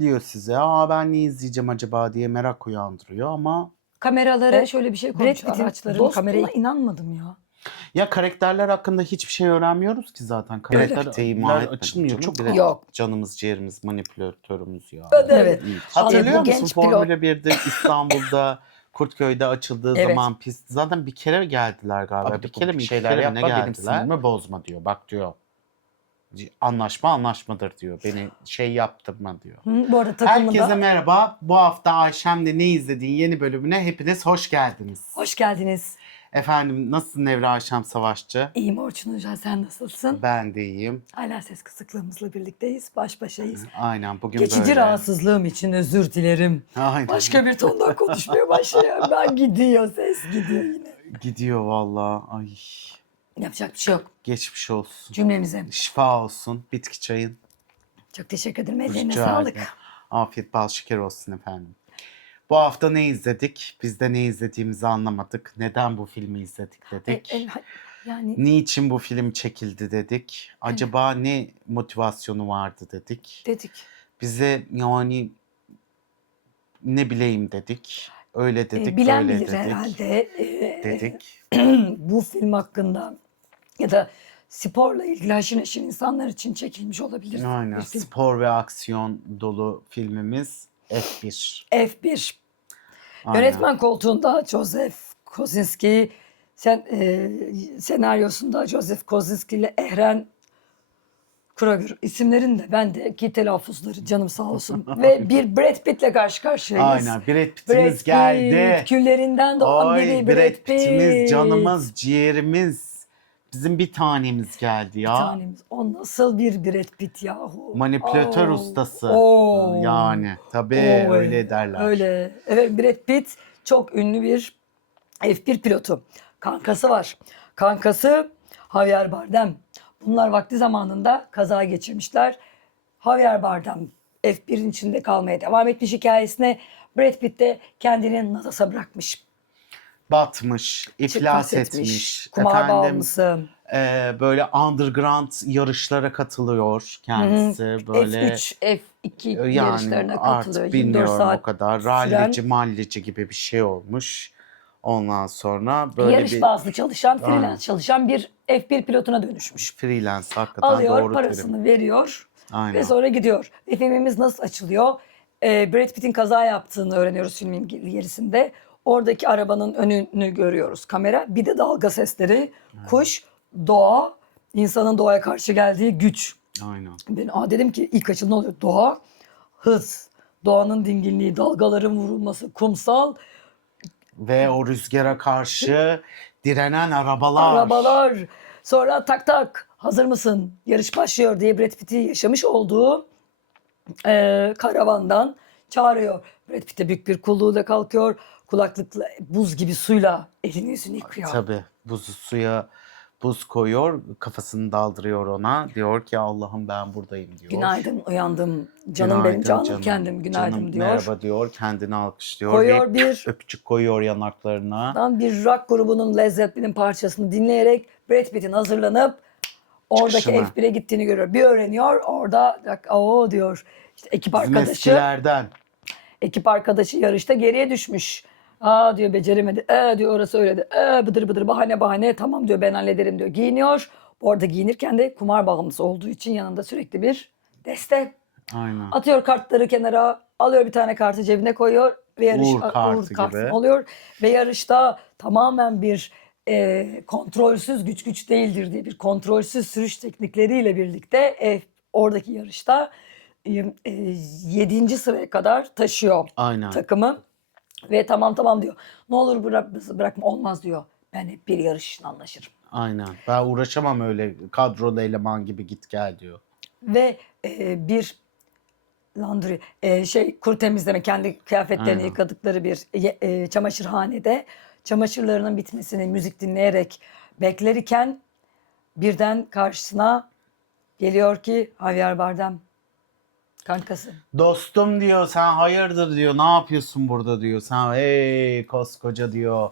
kilitliyor size. Aa ben ne izleyeceğim acaba diye merak uyandırıyor ama Kameraları şöyle bir şey Brad koymuş. Pitt'in Araçların dostluğuna kamerayı. inanmadım ya. ya karakterler hakkında hiçbir şey öğrenmiyoruz ki zaten. Karakterler açılmıyor. Çok Yok. canımız ciğerimiz manipülatörümüz ya. Evet. İyi. Ama Hatırlıyor bu musun genç Formula 1'de İstanbul'da Kurtköy'de açıldığı Evet. zaman pist zaten bir kere geldiler galiba. Abi Bir kere mi iki şeyler kere mi ne yapma, benim geldiler? sinirimi bozma diyor. Bak diyor. Anlaşma anlaşmadır diyor. Beni şey yaptırma diyor. Bu arada takımında Herkese merhaba. Bu hafta Ayşem'le ne izlediğin yeni bölümüne hepiniz hoş geldiniz. hoş geldiniz. Efendim nasılsın Nevra Ayşem Savaşçı? İyiyim Orçun Hoca, sen nasılsın? Ben de iyiyim. Hala ses kısıklığımızla birlikteyiz. Baş başayız. Aynen bugün Geçici böyle. rahatsızlığım için özür dilerim. Aynen. Başka bir tondan konuşmaya başlıyorum. Ben gidiyor, ses gidiyor yine. Gidiyor vallahi. Ay Yapacak bir şey yok geçmiş olsun. cümlemize. Şifa olsun. Bitki çayın. Çok teşekkür ederim. Ellerine Rica sağlık. ederim. Afiyet bal şeker olsun efendim. Bu hafta ne izledik? Biz de ne izlediğimizi anlamadık. Neden bu filmi izledik dedik. Yani Niçin bu film çekildi dedik. Acaba ne motivasyonu vardı dedik. dedik. Bize yani ne bileyim dedik. Öyle dedik, Bilen böyle bilir dedik. herhalde. Dedik. Bu film hakkında ya da sporla ilgili haşır neşir insanlar için çekilmiş olabilir. Aynen. Bir film. Spor ve aksiyon dolu filmimiz F1. F1. Aynen. Yönetmen koltuğunda Joseph Kosinski, senaryosunda Joseph Kosinski ile Ehren Krager, isimlerin de ben de ki telaffuzları canım sağ olsun. Ve bir Brad Pitt'le karşı karşıyayız. Aynen. Brad Pitt'imiz Pitt, geldi. küllerinden doğan Oy biri Brad Pitt. Pitt'imiz, canımız, ciğerimiz. Bizim bir tanemiz geldi ya. Bir tanemiz. O nasıl bir Brad Pitt yahu. Manipülatör Oo. ustası. Oo. Yani tabii Oy, öyle derler. Öyle. Evet, Brad Pitt çok ünlü bir F1 pilotu. Kankası var. Kankası Javier Bardem. Bunlar vakti zamanında kaza geçirmişler. Javier Bardem F1'in içinde kalmaya devam etmiş hikayesine. Brad Pitt de kendini Nadas'a bırakmış. Batmış, iflas Çıkmaz etmiş. Kumar bağımlısı. Böyle underground yarışlara katılıyor kendisi. Böyle F3, F2 yani yarışlarına katılıyor. artık 24 bilmiyorum saat o kadar. süren Rallici mallici gibi bir şey olmuş. Ondan sonra böyle yarış bir bazlı çalışan, Aynen. freelance çalışan bir F1 pilotuna dönüşmüş. freelance hakikaten Alıyor, doğru parasını terim. veriyor Aynen. ve sonra gidiyor. Ve filmimiz nasıl açılıyor? Brad Pitt'in kaza yaptığını öğreniyoruz filmin gerisinde. Oradaki arabanın önünü görüyoruz kamera. Bir de dalga sesleri, kuş, doğa, insanın doğaya karşı geldiği güç. Aynen. Ben dedim ki ilk açılımda oluyor. Doğa, hız, doğanın dinginliği, dalgaların vurulması, kumsal, Ve o rüzgara karşı direnen arabalar. arabalar. Sonra tak tak hazır mısın? Yarış başlıyor diye Brad Pitt'i yaşamış olduğu karavandan çağırıyor. Brad Pitt de büyük bir kulluğuyla kalkıyor. Kulaklıkla buz gibi suyla elini yüzünü yıkıyor. Tabii buzu suya buz koyuyor, kafasını daldırıyor ona. Diyor ki Allah'ım ben buradayım diyor. Günaydın, uyandım. Canım Günaydın benim, canım kendim. Günaydın canım, diyor. Merhaba diyor, kendini alkışlıyor. Koyuyor bir öpücük koyuyor yanaklarına. bir rock grubunun Led Zeppelin'in parçasını dinleyerek Brad Pitt'in hazırlanıp oradaki Çıkışına. F1'e gittiğini görüyor. Bir öğreniyor orada o diyor işte Bizim eskilerden. ekip arkadaşı yarışta geriye düşmüş. Diyor beceremedi. Diyor orası öyle de. Bıdır bıdır bahane tamam diyor ben hallederim diyor. Giyiniyor. Bu arada giyinirken de kumar bağımlısı olduğu için yanında sürekli bir deste. Aynen. Atıyor kartları kenara, alıyor bir tane kartı cebine koyuyor ve yarış Uğur kartı kartı gibi. oluyor ve yarışta tamamen bir kontrolsüz güç değildir diye bir kontrolsüz sürüş teknikleriyle birlikte oradaki yarışta 7. sıraya kadar taşıyor Aynen. takımı ve tamam diyor. Ne olur bırakma olmaz diyor. Ben hep bir yarış için anlaşırım. Aynen. Ben uğraşamam öyle kadrolu eleman gibi git gel diyor. Ve bir laundry kuru temizleme kendi kıyafetlerini Aynen. yıkadıkları bir çamaşırhanede çamaşırlarının bitmesini müzik dinleyerek beklerken birden karşısına geliyor ki Javier Bardem kankası. Dostum diyor sen hayırdır diyor ne yapıyorsun burada diyor. Sen hey koskoca diyor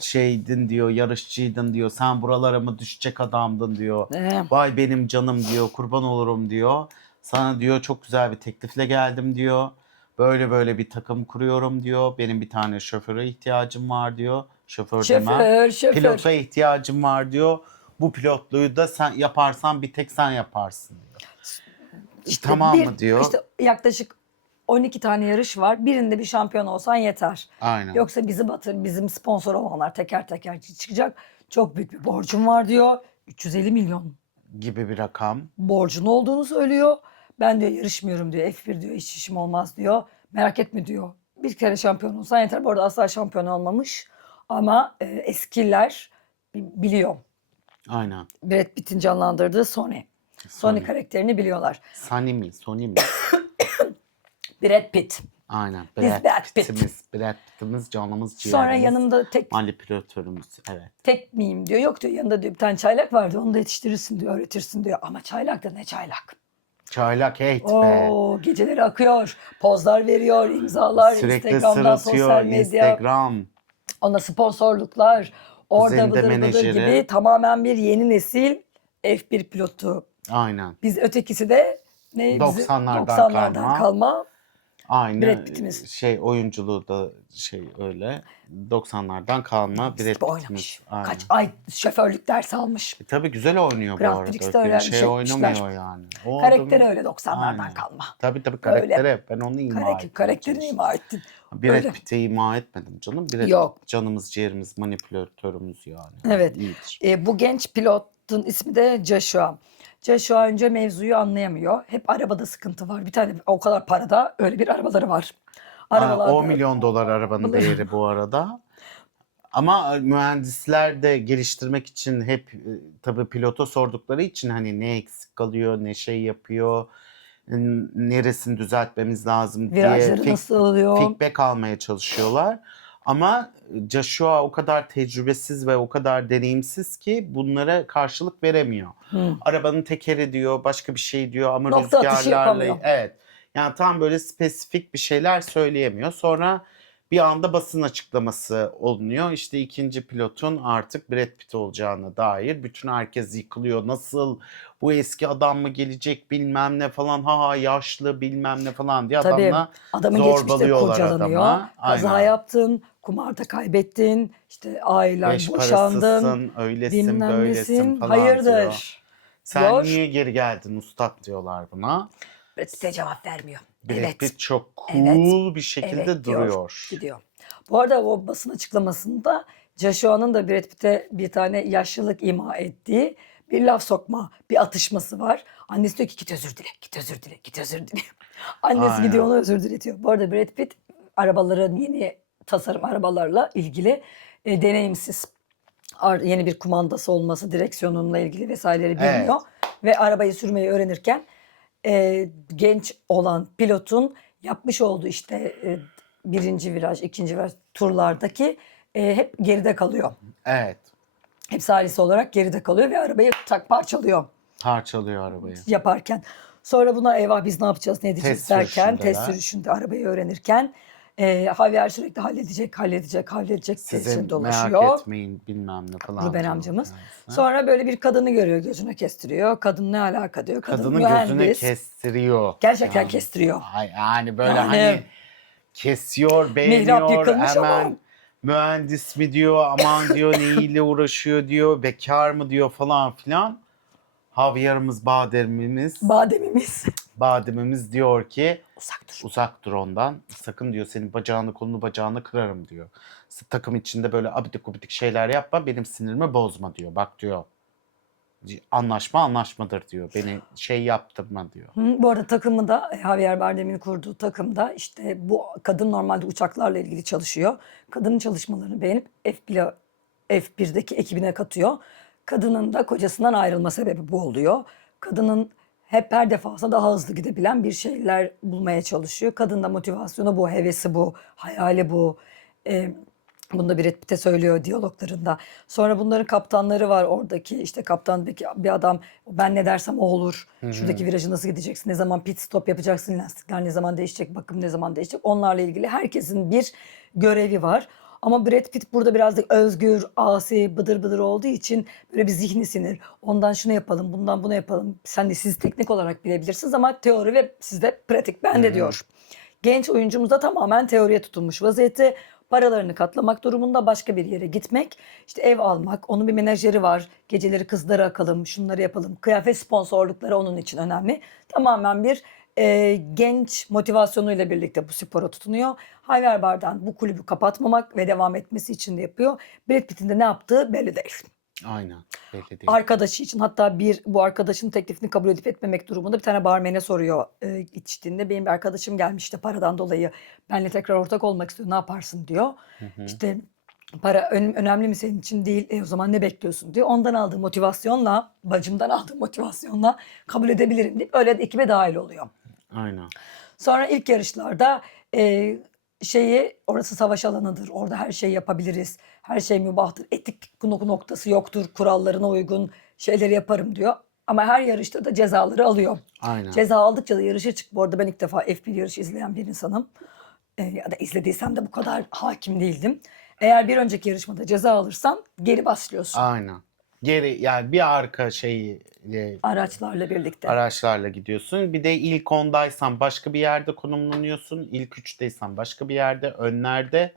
şeydin diyor yarışçıydın diyor. Sen buralara mı düşecek adamdın diyor. Vay benim canım diyor kurban olurum diyor. Sana diyor çok güzel bir teklifle geldim diyor. Böyle böyle bir takım kuruyorum diyor. Benim bir tane şoföre ihtiyacım var diyor. Şoför demem. Şoför. Pilota ihtiyacım var diyor. Bu pilotluğu da sen yaparsan bir tek sen yaparsın diyor. İşte Tamam mı diyor. İşte yaklaşık 12 tane yarış var. Birinde bir şampiyon olsan yeter. Aynen. Yoksa bizi batır, bizim sponsor olanlar teker teker çıkacak. Çok büyük bir borcum var diyor. 350 milyon Gibi bir rakam. borcun olduğunu söylüyor. Ben diyor yarışmıyorum diyor. F1 diyor hiç işim olmaz diyor. Merak etme diyor. Bir kere şampiyon olsan yeter. Bu arada asla şampiyon olmamış. Ama eskiler biliyor. Aynen. Brad Pitt'in canlandırdığı Sony. Sony karakterini biliyorlar. Sunny mi? Sony mi? Brad Pitt. Aynen. Biz Brad Pitt. Brad Pitt'imiz canımız ciğerimiz. Sonra yanımda manipülatörümüz. Evet. tek miyim diyor. Yok diyor yanında diyor bir tane çaylak vardı. Onu da yetiştirirsin diyor, öğretirsin diyor. Ama çaylak da ne çaylak. Çaylak hate be. Oo, geceleri akıyor. Pozlar veriyor, imzalar, Sürekli Instagram'dan, sırıtıyor sosyal medya. Instagram. Ona sponsorluklar. Orada Kuzeyinde bıdır bıdır menajeri. gibi tamamen bir yeni nesil F1 pilotu. Aynen. Biz ötekisi de ne? 90'lardan kalma. Aynı Brad Pitt'imiz. oyunculuğu da öyle. 90'lardan kalma Brad Gibi Pitt'imiz. oynamış. Aynen. Kaç ay şoförlük dersi almış. Tabii güzel oynuyor bu Grand arada. Prix'te Öyle öğrenmiş, oynamıyor etmişler. yani. O Karakteri adamın- öyle 90'lardan Aynen. kalma. Tabii Öyle. karakteri. Ben onu ima ettim. Karakterini ima ettin. Brad Öyle. Pitt'i ima etmedim canım. Brad Yok. Pitt canımız ciğerimiz manipülatörümüz yani. Evet. İyidir. Bu genç pilotun ismi de Joshua. Joshua önce mevzuyu anlayamıyor. Hep arabada sıkıntı var. Bir tane o kadar parada öyle bir arabaları var. Arabalarda 10 milyon dolar arabanın değeri bu arada. Ama mühendisler de geliştirmek için hep tabii pilota sordukları için hani ne eksik kalıyor, ne şey yapıyor, neresini düzeltmemiz lazım diye virajları nasıl oluyor? feedback almaya çalışıyorlar. Ama Joshua o kadar tecrübesiz ve o kadar deneyimsiz ki bunlara karşılık veremiyor. Arabanın tekeri diyor, başka bir şey diyor ama Nokta atışı rüzgarlarla yapamıyor. evet. Yani tam böyle spesifik bir şeyler söyleyemiyor. Sonra bir anda basın açıklaması olunuyor. İşte ikinci pilotun artık Brad Pitt olacağına dair bütün herkes yıkılıyor. Nasıl bu eski adam mı gelecek bilmem ne falan ha yaşlı bilmem ne falan diye Tabii adamla adamın geçmişte zorbalıyorlar kurcalanıyor. adama. Kaza Aynen. yaptın, kumarda kaybettin, işte aileler Beş boşandın, parasızsın, öylesin, bilmem böylesin nesin. falan Hayırdır? diyor. Sen Diyor. niye geri geldin ustad diyorlar buna. Brad Pitt'e cevap vermiyor. Brad Pitt çok Evet. cool bir şekilde Evet diyor, duruyor. gidiyor. Bu arada o basın açıklamasında Joshua'nın da Brad Pitt'e bir tane yaşlılık ima ettiği bir laf sokma, bir atışması var. Annesi diyor ki git özür dile, git özür dile, git özür dile. Annesi Aynen. gidiyor ona özür diletiyor. Bu arada Brad Pitt arabaların yeni tasarım arabalarla ilgili deneyimsiz. Yeni bir kumandası olması, direksiyonunla ilgili vesaireleri bilmiyor. Ve arabayı sürmeyi öğrenirken genç olan pilotun yapmış olduğu işte birinci viraj, ikinci viraj turlardaki hep geride kalıyor. Evet. Hep salisi olarak geride kalıyor ve arabayı parçalıyor Parçalıyor arabayı. yaparken. Sonra buna eyvah biz ne yapacağız, ne edeceğiz Test derken sürüşündeler. test sürüşünde arabayı öğrenirken Javier sürekli halledecek Size peşinde merak dolaşıyor. etmeyin bilmem ne falan. Ruben diyor amcamız. kendisine. Sonra böyle bir kadını görüyor, gözüne kestiriyor. Kadın ne alaka diyor. Kadın Kadının mühendis. gözüne kestiriyor. Gerçekten Yani, kestiriyor. Yani böyle Yani- hani kesiyor, Mihrap beğeniyor yıkılmış hemen ama. mühendis mi diyor, aman diyor neyle uğraşıyor diyor, bekar mı diyor falan filan. Javier'imiz, Bademimiz diyor ki Uzak dur. uzak dur ondan. Sakın diyor senin bacağını kırarım diyor. Takım içinde böyle abidik gubidik şeyler yapma, benim sinirimi bozma diyor. Bak diyor. Anlaşma anlaşmadır diyor. Beni şey yaptırma diyor. Bu arada takımı da Javier Bardem'in kurduğu takımda işte bu kadın normalde uçaklarla ilgili çalışıyor. Kadının çalışmalarını beğenip F1'deki ekibine katıyor. Kadının da kocasından ayrılma sebebi bu oluyor. Kadının hep her defasında daha hızlı gidebilen bir şeyler bulmaya çalışıyor. Kadın da motivasyonu bu, hevesi bu, hayali bu. Bunu da Brad Pitt'e söylüyor diyaloglarında. Sonra bunların kaptanları var oradaki. İşte kaptan bir adam ben ne dersem o olur. Şuradaki virajı nasıl gideceksin? Ne zaman pit stop yapacaksın? Lastikler ne zaman değişecek? Bakım ne zaman değişecek? Onlarla ilgili herkesin bir görevi var. Ama Brad Pitt burada biraz da özgür, asi, bıdır bıdır olduğu için böyle bir zihni sinir. Ondan şunu yapalım, bundan bunu yapalım. Sen de siz teknik olarak bilebilirsiniz ama teori ve sizde pratik bende diyor. Genç oyuncumuz da tamamen teoriye tutulmuş vaziyette. Paralarını katlamak durumunda, başka bir yere gitmek, işte ev almak, onun bir menajeri var. Geceleri kızları akalım, şunları yapalım. Kıyafet sponsorlukları onun için önemli. Tamamen bir genç motivasyonuyla birlikte bu spora tutunuyor. Javier Bardem bu kulübü kapatmamak ve devam etmesi için de yapıyor. Brad Pitt'in de ne yaptığı belli değil. Aynen. Belli değil. Arkadaşı için, hatta bu arkadaşın teklifini kabul edip etmemek durumunda bir tane barmene soruyor içtiğinde. Benim bir arkadaşım gelmişti paradan dolayı. Benle tekrar ortak olmak istiyor. Ne yaparsın diyor. İşte para önemli mi senin için, değil. O zaman ne bekliyorsun diyor. Ondan aldığı motivasyonla, bacımdan aldığı motivasyonla kabul edebilirim deyip öyle de ekibe dahil oluyor. Aynen. Sonra ilk yarışlarda orası savaş alanıdır. Orada her şeyi yapabiliriz. Her şey mübahtır. Etik noktası yoktur. Kurallarına uygun şeyleri yaparım diyor. Ama her yarışta da cezaları alıyor. Aynen. Ceza aldıkça da yarışa çık. Bu arada ben ilk defa F1 yarışı izleyen bir insanım. Ya da izlediysem de bu kadar hakim değildim. Eğer bir önceki yarışmada ceza alırsan geri başlıyorsun. Aynen. Geri yani bir arka Araçlarla birlikte. araçlarla gidiyorsun. Bir de ilk 10'daysan başka bir yerde konumlanıyorsun. İlk 3'teysen başka bir yerde, önlerde,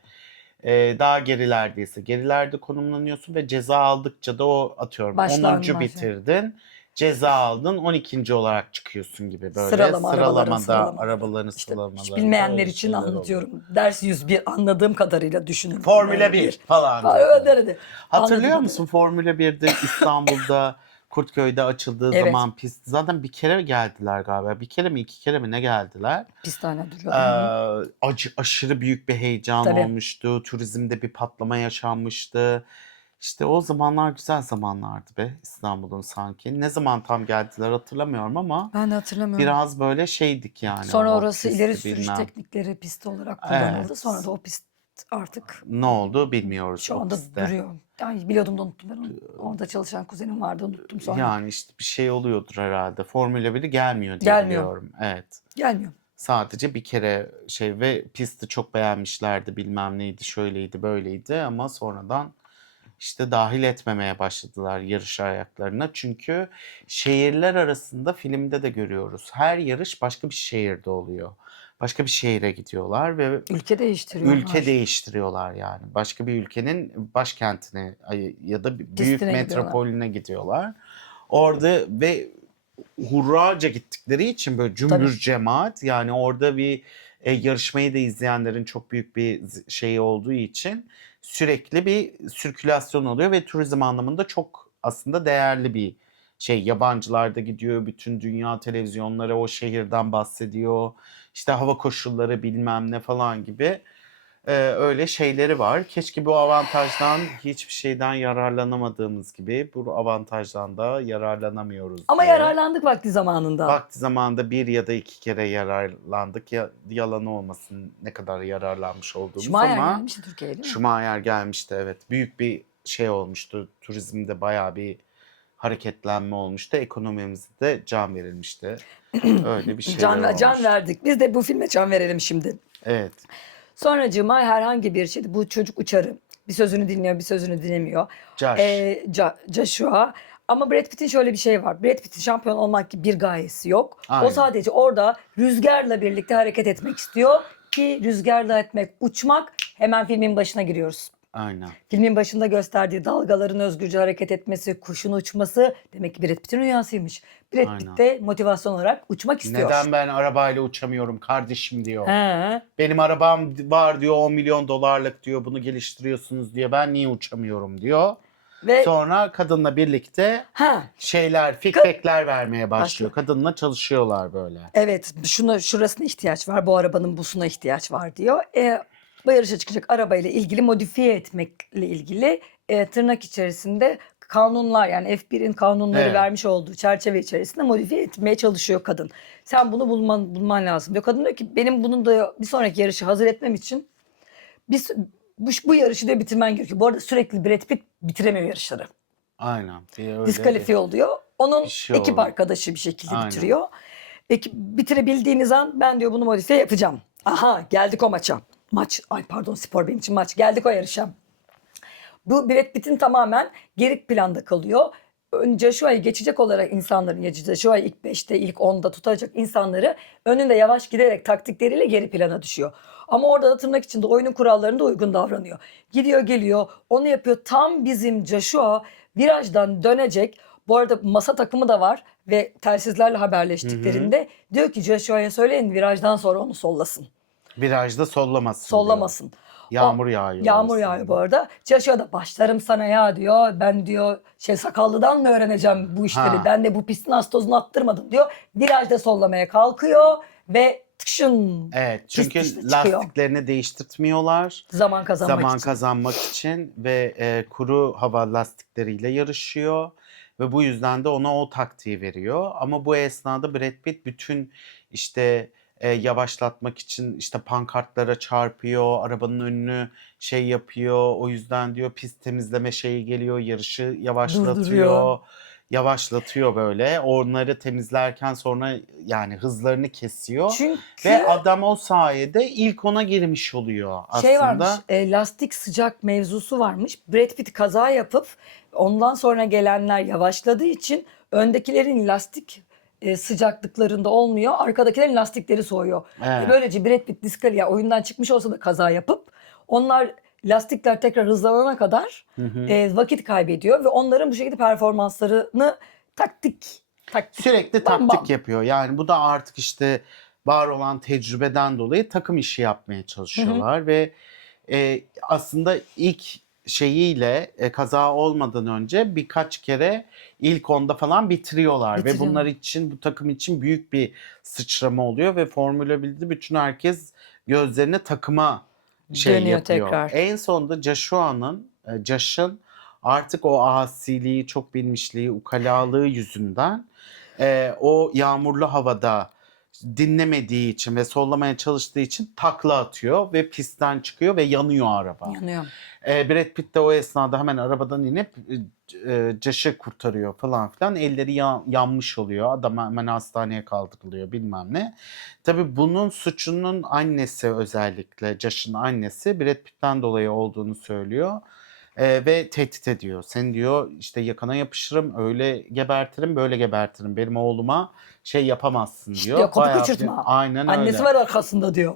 daha gerilerdeyse gerilerde konumlanıyorsun ve ceza aldıkça da o atıyorum Başlar 10. bitirdin. Ceza aldın 12. olarak çıkıyorsun gibi böyle sıralamada arabaların İşte sıralamalarında hiç bilmeyenler öyle için şeyler anlatıyorum. oluyor. Ders 101 anladığım kadarıyla düşünün. Formula 1 falan. Öyle. Hatırlıyor Anladım. musun Formula 1'de İstanbul'da Kurtköy'de açıldığı Evet. zaman pist zaten bir kere geldiler galiba. Bir kere mi iki kere mi ne geldiler? Pistane duruyor. Aşırı büyük bir heyecan Tabii. olmuştu. Turizmde bir patlama yaşanmıştı. İşte o zamanlar güzel zamanlardı be İstanbul'un sanki. Ne zaman tam geldiler hatırlamıyorum ama Ben de hatırlamıyorum. biraz böyle şeydik yani. Sonra o orası pisti ileri sürüş bilmem. teknikleri pisti olarak kullanıldı. Evet. Sonra da o pist artık Ne oldu bilmiyoruz şu o anda pistte. duruyor. Ay, biliyordum da unuttum ben onu. Orada çalışan kuzenim vardı, unuttum sonra. Yani işte bir şey oluyordur herhalde. Formula 1'i gelmiyor diye Gelmiyor. biliyorum. Evet. Gelmiyor. Sadece bir kere ve pisti çok beğenmişlerdi bilmem neydi şöyleydi böyleydi ama sonradan işte dahil etmemeye başladılar yarış ayaklarına. Çünkü şehirler arasında filmde de görüyoruz. Her yarış başka bir şehirde oluyor. Başka bir şehire gidiyorlar ve Ülke değiştiriyorlar. ülke değiştiriyorlar yani. Başka bir ülkenin başkentine ya da büyük Pistine metropolüne gidiyorlar. Orada ve hurraca gittikleri için böyle cümbür Tabii. cemaat yani orada bir yarışmayı da izleyenlerin çok büyük bir şeyi olduğu için sürekli bir sirkülasyon oluyor ve turizm anlamında çok aslında değerli bir şey. Yabancılar da gidiyor, bütün dünya televizyonları o şehirden bahsediyor. İşte hava koşulları bilmem ne falan gibi öyle şeyleri var. Keşke bu avantajdan hiçbir şeyden yararlanamadığımız gibi bu avantajdan da yararlanamıyoruz Ama diye. yararlandık vakti zamanında. Vakti zamanında bir ya da iki kere yararlandık. Ya, yalan olmasın ne kadar yararlanmış olduğumuz Schumacher ama gelmişti Türkiye'ye değil mi? Schumacher gelmişti evet. Büyük bir şey olmuştu. Turizmde bayağı bir hareketlenme olmuştu. Ekonomimize de can verilmişti. Öyle bir şeyler Can olmuş. verdik. Biz de bu filme can verelim şimdi. Evet. Sonracığıma herhangi bir şey, bu çocuk uçarı. Bir sözünü dinliyor, bir sözünü dinlemiyor. Josh. Joshua. Ama Brad Pitt'in şöyle bir şey var. Brad Pitt'in şampiyon olmak gibi bir gayesi yok. Aynen. O sadece orada rüzgarla birlikte hareket etmek istiyor. Ki rüzgarla etmek, uçmak, hemen filmin başına giriyoruz. Aynen. Filmin başında gösterdiği dalgaların özgürce hareket etmesi, kuşun uçması demek ki Brad Pitt'in rüyasıymış. Brad Pitt de motivasyon olarak uçmak istiyor. Neden ben arabayla uçamıyorum kardeşim diyor. He. Benim arabam var diyor 10 milyon dolarlık diyor bunu geliştiriyorsunuz diye ben niye uçamıyorum diyor. Ve Sonra kadınla birlikte feedbackler vermeye başlıyor. Kadınla çalışıyorlar böyle. evet, şurasına ihtiyaç var, bu arabanın busuna ihtiyaç var diyor. Bu yarışa çıkacak arabayla ilgili, modifiye etmekle ilgili tırnak içerisinde kanunlar, yani F1'in kanunları Evet. vermiş olduğu çerçeve içerisinde modifiye etmeye çalışıyor kadın. Sen bunu bulman lazım diyor. Kadın diyor ki benim bunun da bir sonraki yarışı hazır etmem için bu yarışı diyor bitirmen gerekiyor. Bu arada sürekli Brad Pitt bitiremiyor yarışları. Aynen. Diskalifiye oluyor. Onun bir şey ekip oldu. arkadaşı bir şekilde Aynen. bitiriyor. Bitirebildiğiniz an ben diyor bunu modifiye yapacağım. Aha, geldik o maça. Maç, ay pardon, spor benim için maç. Geldik o yarışa. Bu Brad Pitt'in tamamen geri planda kalıyor. Joshua'yı geçecek olarak insanların, ya Joshua'yı ilk 5'te, ilk 10'da tutacak insanları önünde yavaş giderek taktikleriyle geri plana düşüyor. Ama orada da tırnak içinde oyunun kurallarına da uygun davranıyor. Gidiyor geliyor, onu yapıyor. Tam bizim Joshua virajdan dönecek. Bu arada masa takımı da var ve telsizlerle Hı hı. haberleştiklerinde diyor ki Joshua'ya söyleyin virajdan sonra onu sollasın. Virajda sollamasın diyor. Sollamasın. O Yağmur yağıyor o yağmur yağıyor bu esnada. arada. Joshua da başlarım sana ya diyor. Ben diyor sakallıdan mı öğreneceğim bu işleri? Ha. Ben de bu pistin astozunu attırmadım diyor. Virajda sollamaya kalkıyor ve tışın Evet, pist çünkü dışına çıkıyor. lastiklerini değiştirtmiyorlar. Zaman kazanmak Zaman için. kazanmak için ve kuru hava lastikleriyle yarışıyor ve bu yüzden de ona o taktiği veriyor. Ama bu esnada Brad Pitt bütün işte yavaşlatmak için işte pankartlara çarpıyor, arabanın önünü şey yapıyor. O yüzden diyor pist temizleme şeyi geliyor, yarışı Durduruyor. yavaşlatıyor böyle. Onları temizlerken sonra yani hızlarını kesiyor. Çünkü Ve adam o sayede ilk ona girmiş oluyor şey varmış, aslında. lastik sıcak mevzusu varmış. Brad Pitt kaza yapıp ondan sonra gelenler yavaşladığı için öndekilerin lastik sıcaklıklarında olmuyor. Arkadakilerin lastikleri soğuyor. Ve Evet. böylece Brad Pitt oyundan çıkmış olsa da kaza yapıp onlar lastikler tekrar hızlanana kadar Hı hı. vakit kaybediyor ve onların bu şekilde performanslarını taktik Sürekli bam taktik bam. yapıyor. Yani bu da artık işte var olan tecrübeden dolayı takım işi yapmaya Hı hı. çalışıyorlar ve aslında ilk şeyiyle kaza olmadan önce birkaç kere ilk onda falan bitiriyorlar ve bunlar Bitiriyorlar. için bu takım için büyük bir sıçrama oluyor ve Formula 1'de bütün herkes gözlerini takıma şey Dönüyor yapıyor. tekrar. En sonunda Josh'ın artık o asiliği, çok bilmişliği, ukalalığı yüzünden o yağmurlu havada dinlemediği için ve sollamaya çalıştığı için takla atıyor ve pistten çıkıyor ve yanıyor araba. Yanıyor. Brad Pitt de o esnada hemen arabadan inip Josh'ı kurtarıyor falan filan. Elleri yanmış oluyor. Adam hemen hastaneye kaldırılıyor bilmem ne. Tabii bunun suçunun annesi, özellikle Josh'ın annesi Brad Pitt'ten dolayı olduğunu söylüyor. Ve tehdit ediyor. Seni diyor işte yakana yapışırım, öyle gebertirim, böyle gebertirim. Benim oğluma şey yapamazsın İşte diyor diyor. kopuk Bayağı bir uçurtma. aynen Annesi öyle. var arkasında diyor.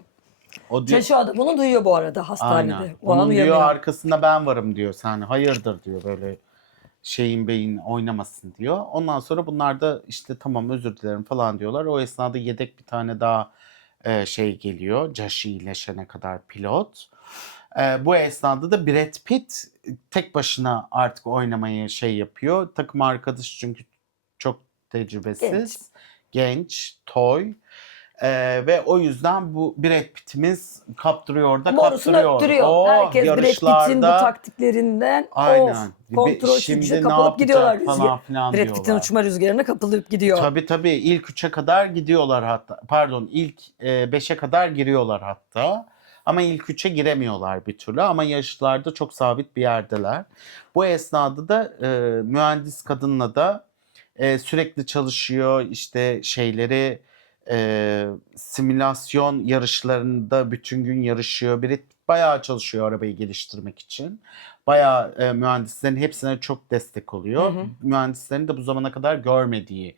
O diyor Joshua da bunu duyuyor bu arada aynen. hastanede. O an Onun diyor uyanıyor. arkasında ben varım diyor. Sen hayırdır diyor, böyle şeyin beyin oynamasın diyor. Ondan sonra bunlar da işte tamam özür dilerim falan diyorlar. O esnada yedek bir tane daha şey geliyor. Josh iyileşene kadar pilot. Bu esnada da Brad Pitt tek başına artık oynamayı şey yapıyor. Takım arkadaşı çünkü çok Genç. tecrübesiz, genç, toy. Ve o yüzden bu Brad Pitt'imiz kaptırıyor da Borusunu kaptırıyor. öttürüyor. O Herkes Brad Pitt'in bu yarışlarda taktiklerinden aynen. kontrolsüzce Şimdi ne kapılıp gidiyorlar yapacak rüzgar. falan filan Brad Pitt'in diyorlar. uçma rüzgarına kapılıp gidiyor. Tabii ilk 3'e kadar gidiyorlar hatta. Pardon, ilk 5'e kadar giriyorlar hatta. Ama ilk 3'e giremiyorlar bir türlü, ama yarışlarda çok sabit bir yerdeler. Bu esnada da mühendis kadınla da sürekli çalışıyor. İşte şeyleri simülasyon yarışlarında bütün gün yarışıyor. Biri bayağı çalışıyor arabayı geliştirmek için. Bayağı mühendislerin hepsine çok destek Hı oluyor. hı. Mühendislerin de bu zamana kadar görmediği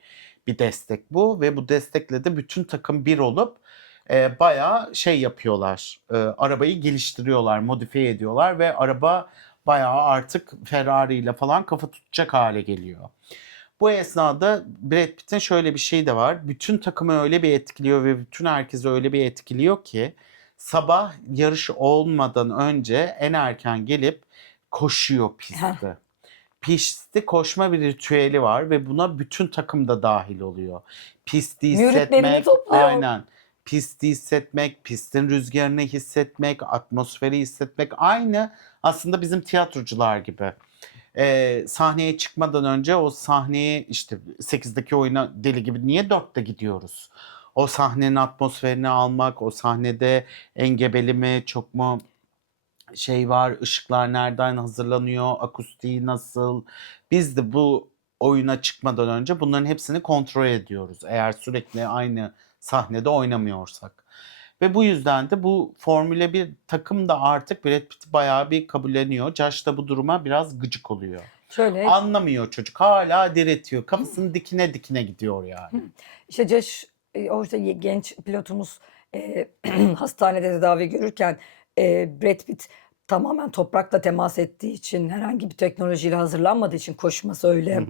bir destek bu ve bu destekle de bütün takım bir olup bayağı şey yapıyorlar. Arabayı geliştiriyorlar, modifiye ediyorlar ve araba bayağı artık Ferrari ile falan kafa tutacak hale geliyor. Bu esnada Brad Pitt'in şöyle bir şey de var. Bütün takımı öyle bir etkiliyor ve bütün herkesi öyle bir etkiliyor ki sabah yarış olmadan önce en erken gelip koşuyor Heh. pistte. Pistte koşma bir ritüeli var ve buna bütün takım da dahil oluyor. Pisti Müritlerini hissetmek, topluyor. aynen. Pisti hissetmek, pistin rüzgarını hissetmek, atmosferi hissetmek, aynı aslında bizim tiyatrocular gibi. Sahneye çıkmadan önce o sahneyi işte 8'deki oyuna deli gibi niye 4'te gidiyoruz? O sahnenin atmosferini almak, o sahnede engebeli mi, çok mu şey var, ışıklar nereden hazırlanıyor, akustiği nasıl? Biz de bu oyuna çıkmadan önce bunların hepsini kontrol ediyoruz. Eğer sürekli aynı sahnede oynamıyorsak. Ve bu yüzden de bu Formula 1 takım da artık Brad Pitt'i bayağı bir kabulleniyor. Josh da bu duruma biraz gıcık oluyor. Şöyle Anlamıyor çocuk. Hala diretiyor. Kafasını dikine dikine gidiyor yani. işte Josh, o işte genç pilotumuz hastanede tedavi görürken Brad Pitt tamamen toprakla temas ettiği için, herhangi bir teknolojiyle hazırlanmadığı için koşması öyle.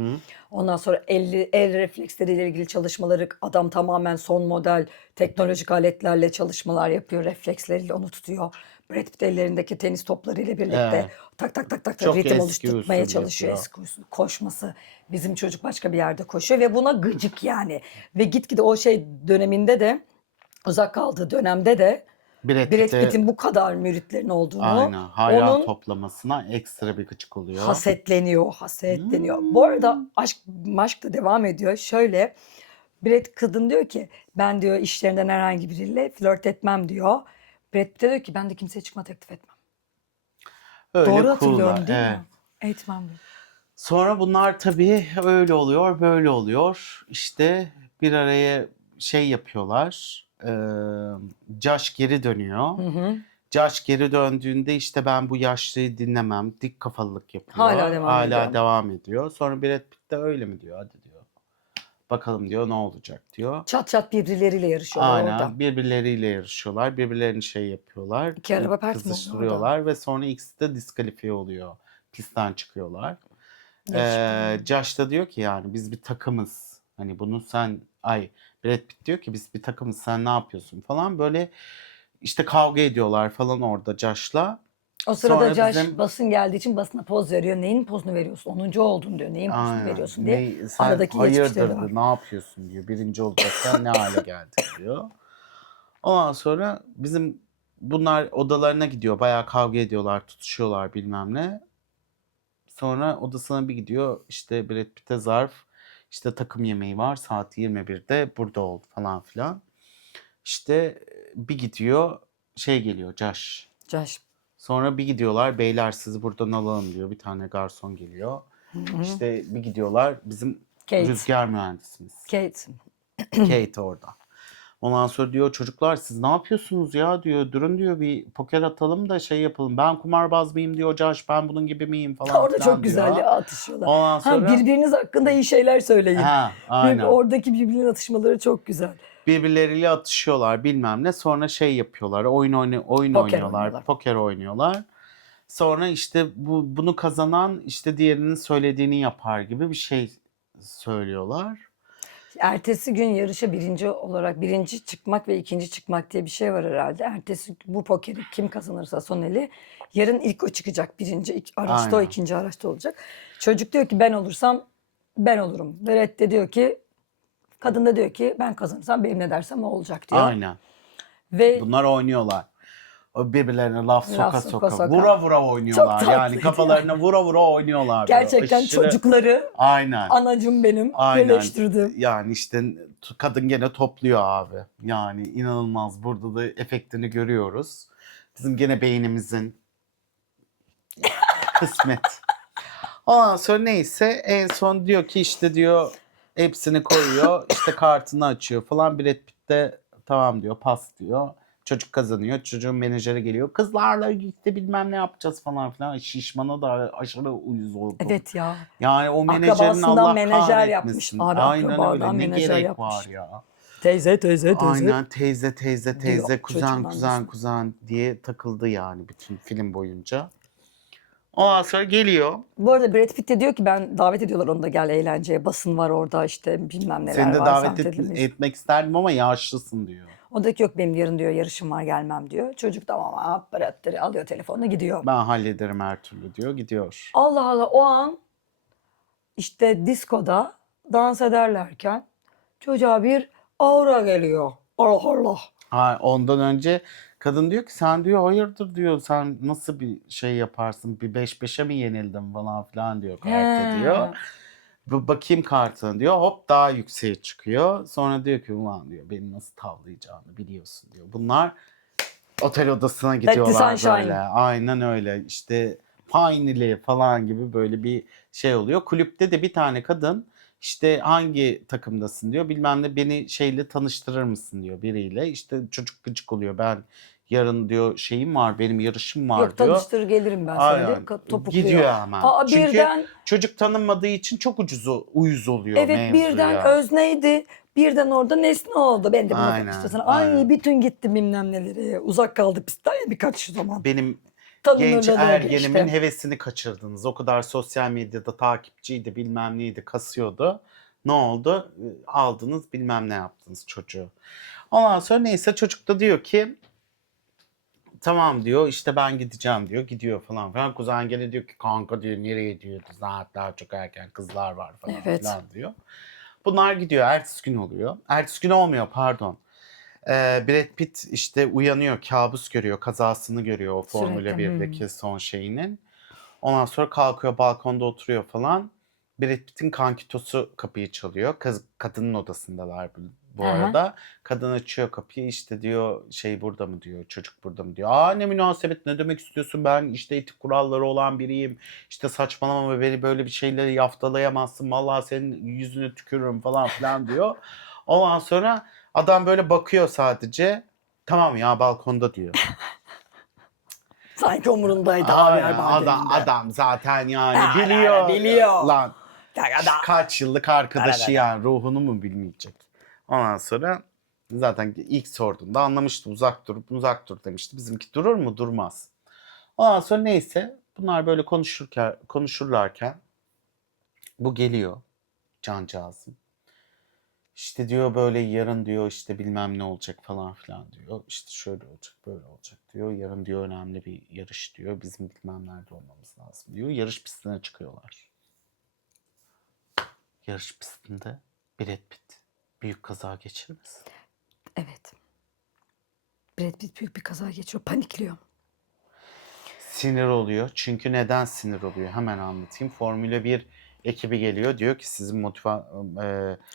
Ondan sonra el refleksleriyle ilgili çalışmaları, adam tamamen son model teknolojik aletlerle çalışmalar yapıyor. Refleksleriyle onu tutuyor. Brad Pitt ellerindeki tenis toplarıyla birlikte Evet. tak tak tak tak Çok ritim eski oluşturmaya usul çalışıyor. yapıyor. Eski usul koşması. Bizim çocuk başka bir yerde koşuyor ve buna gıcık yani. Ve gitgide o şey döneminde de, uzak kaldığı dönemde de Brad Brad Pitt'e Pitt'in bu kadar müritlerin olduğunu, aynen hayran onun toplamasına ekstra bir gıcık oluyor. hasetleniyor. Bu arada aşk da devam ediyor. Şöyle, kadın diyor ki ben diyor işlerinden herhangi biriyle flört etmem diyor. Brad Pitt de diyor ki ben de kimseye çıkma teklif etmem. Öyle Doğru cool'lar. hatırlıyorum değil Evet. mi? Etmem diyor. Sonra bunlar tabii öyle oluyor, böyle oluyor. İşte bir araya şey yapıyorlar. Josh geri dönüyor. Josh geri döndüğünde işte ben bu yaşlıyı dinlemem. Dik kafalılık yapıyor. Hala devam ediyor. devam ediyor. Sonra Brad Pitt de öyle mi diyor? Hadi diyor. Bakalım diyor ne olacak diyor. Çat çat birbirleriyle yarışıyorlar Aynen orada. birbirleriyle yarışıyorlar. Birbirlerini şey yapıyorlar. İki araba pert mi oluyor Kızıştırıyorlar ve sonra ikisi de diskalifiye oluyor. Pistten çıkıyorlar. Geçti. Josh da diyor ki yani biz bir takımız. Hani bunu sen Brad Pitt diyor ki biz bir takımız sen ne yapıyorsun falan böyle işte kavga ediyorlar falan orada Josh'la. O sırada Sonra Josh basın geldiği için basına poz veriyor. Neyin pozunu veriyorsun? 10. oldun diyor. Neyin pozunu Aynen. veriyorsun diye. Sen Aradaki geçmişleri de hayırdır var. diyor, ne yapıyorsun diyor. Birinci olacakken ne hale geldin diyor. Ondan sonra bunlar odalarına gidiyor. Bayağı kavga ediyorlar, tutuşuyorlar bilmem ne. Sonra odasına bir gidiyor. İşte Brad Pitt'e zarf. İşte takım yemeği var. Saat 21'de burada ol falan filan. İşte bir gidiyor. Şey geliyor Josh. Josh. Sonra bir gidiyorlar. Beyler sizi buradan alalım diyor. Bir tane garson geliyor. İşte bir gidiyorlar. Bizim Kate. rüzgar mühendisimiz. Kate. Kate orada. Ondan sonra diyor çocuklar siz ne yapıyorsunuz ya diyor. Durun diyor bir poker atalım da şey yapalım. Ben kumarbaz mıyım diyor Josh. Ben bunun gibi miyim falan Orada filan çok güzel diyor. ya atışıyorlar. Ondan sonra Birbiriniz hakkında iyi şeyler söyleyin. aynen. Oradaki birbirinin atışmaları çok güzel. Birbirleriyle atışıyorlar bilmem ne. Sonra şey yapıyorlar. Oyun oynuyorlar. Poker oynuyorlar. Sonra işte bunu kazanan işte diğerinin söylediğini yapar gibi bir şey söylüyorlar. Ertesi gün yarışa birinci çıkmak ve ikinci çıkmak diye bir şey var herhalde. Ertesi bu pokeri kim kazanırsa son eli, yarın ilk o çıkacak. Birinci araçta o, Aynen. ikinci araçta olacak. Çocuk diyor ki ben olursam ben olurum. Ve de diyor ki, kadın da diyor ki ben kazanırsam benim ne dersem o olacak diyor. Aynen. Ve Bunlar oynuyorlar. O birbirlerine laf soka soka. soka. Vura vura oynuyorlar. Çok Yani tatlıydı kafalarına vura vura oynuyorlar. böyle. gerçekten Aşırı- çocukları Aynen. anacım benim Aynen. birleştirdim. Yani işte kadın gene topluyor abi. Yani inanılmaz. Burada da efektini görüyoruz. Bizim gene beynimizin kısmet. Ondan sonra neyse en son diyor ki işte diyor hepsini koyuyor. İşte kartını açıyor falan. Brad Pitt de tamam diyor pas diyor. Çocuk kazanıyor. Çocuğun menajeri geliyor. Kızlarla gitti bilmem ne yapacağız falan filan. Şişmana da aşırı uyuz oldu. Evet ya. Yani o menajerin Akrabasından Allah menajer yapmış. kahretmesin. Abi Aynen öyle. akrabadan Ne menajer gerek yapmış. var ya. Teyze. Aynen teyze Diyor çocuğun kuzen annesine. diye takıldı yani bütün film boyunca. Ondan sonra geliyor. Bu arada Brad Pitt de diyor ki ben davet ediyorlar onu da gel eğlenceye. Basın var orada işte bilmem neler Seni de var. davet Santralimiz. etmek isterdim ama yaşlısın diyor. O da ki yok benim yarın diyor yarışım var gelmem diyor. Çocuk tamam Brad alıyor telefonunu gidiyor. Ben hallederim her türlü diyor gidiyor. Allah Allah, o an işte diskoda dans ederlerken çocuğa bir aura geliyor. Allah Allah. Ondan önce kadın diyor ki sen diyor hayırdır diyor sen nasıl bir şey yaparsın bir 5-5'e mi yenildin falan filan diyor kartta diyor. Bakayım kartına diyor hop daha yükseğe çıkıyor. Sonra diyor ki ulan diyor beni nasıl tavlayacağını biliyorsun diyor. Bunlar otel odasına gidiyorlar Sunshine. böyle. Aynen öyle işte Finally falan gibi böyle bir şey oluyor. Kulüpte de bir tane kadın İşte hangi takımdasın diyor. Bilmem ne, beni şeyle tanıştırır mısın diyor biriyle. İşte çocuk gıcık oluyor. Ben yarın diyor şeyim var, benim yarışım var Yok, diyor. tanıştır gelirim ben seni de Aynen. topukluyor. Gidiyor hemen. Aa, Çünkü birden çocuk tanınmadığı için çok uyuz oluyor evet, birden mevzuya. özneydi. Birden orada nesne oldu. Ben de bununla Aynen, tanıştırsana. aynen. Ay, bütün gittim bilmem neleri. Uzak kaldı pistten ya birkaç zaman. Benim genç Tanınırlığı ergenimin geçti. hevesini kaçırdınız. O kadar sosyal medyada takipçiydi, bilmem neydi, kasıyordu. Ne oldu? Aldınız, bilmem ne yaptınız çocuğu. Ondan sonra neyse çocuk da diyor ki tamam diyor, işte ben gideceğim diyor. Gidiyor falan filan. Kuzen gene diyor ki kanka diyor, nereye diyor, saat daha çok erken, kızlar var falan Evet. filan diyor. Bunlar gidiyor. Ertesi gün oluyor. Ertesi gün olmuyor, pardon. Brad Pitt işte uyanıyor, kabus görüyor, kazasını görüyor o Formula Sürekli, 1'deki son şeyinin. Ondan sonra kalkıyor, balkonda oturuyor falan. Brad Pitt'in kankitosu kapıyı çalıyor. Kadının odasındalar bu Aha. arada. Kadın açıyor kapıyı, işte diyor şey burada mı diyor, çocuk burada mı diyor. Aa ne münasebet, ne demek istiyorsun, ben işte etik kuralları olan biriyim. İşte saçmalama, beni böyle bir şeyleri yaftalayamazsın. Vallahi senin yüzüne tükürürüm falan filan diyor. Ondan sonra adam böyle bakıyor sadece. Tamam ya, balkonda diyor. Sanki umurundaydı Aynen, Javier Bardem'in de. adam zaten yani Ha, biliyor. biliyor. Lan Da. kaç yıllık arkadaşı Da. yani, ruhunu mu bilmeyecek. Ondan sonra zaten ilk sorduğunda anlamıştı, uzak dur demişti. Bizimki durur mu? Durmaz. Ondan sonra neyse bunlar böyle konuşurlarken bu geliyor cancağızım. İşte diyor böyle yarın diyor işte bilmem ne olacak falan filan diyor. İşte şöyle olacak, böyle olacak diyor. Yarın diyor önemli bir yarış diyor. Bizim bilmem nerede olmamız lazım diyor. Yarış pistine çıkıyorlar. Yarış pistinde Brad Pitt büyük kaza geçirmesin. Evet. Brad Pitt büyük bir kaza geçiriyor. Panikliyor. Sinir oluyor. Çünkü neden sinir oluyor? Hemen anlatayım. Formula 1 ekibi geliyor. Diyor ki sizin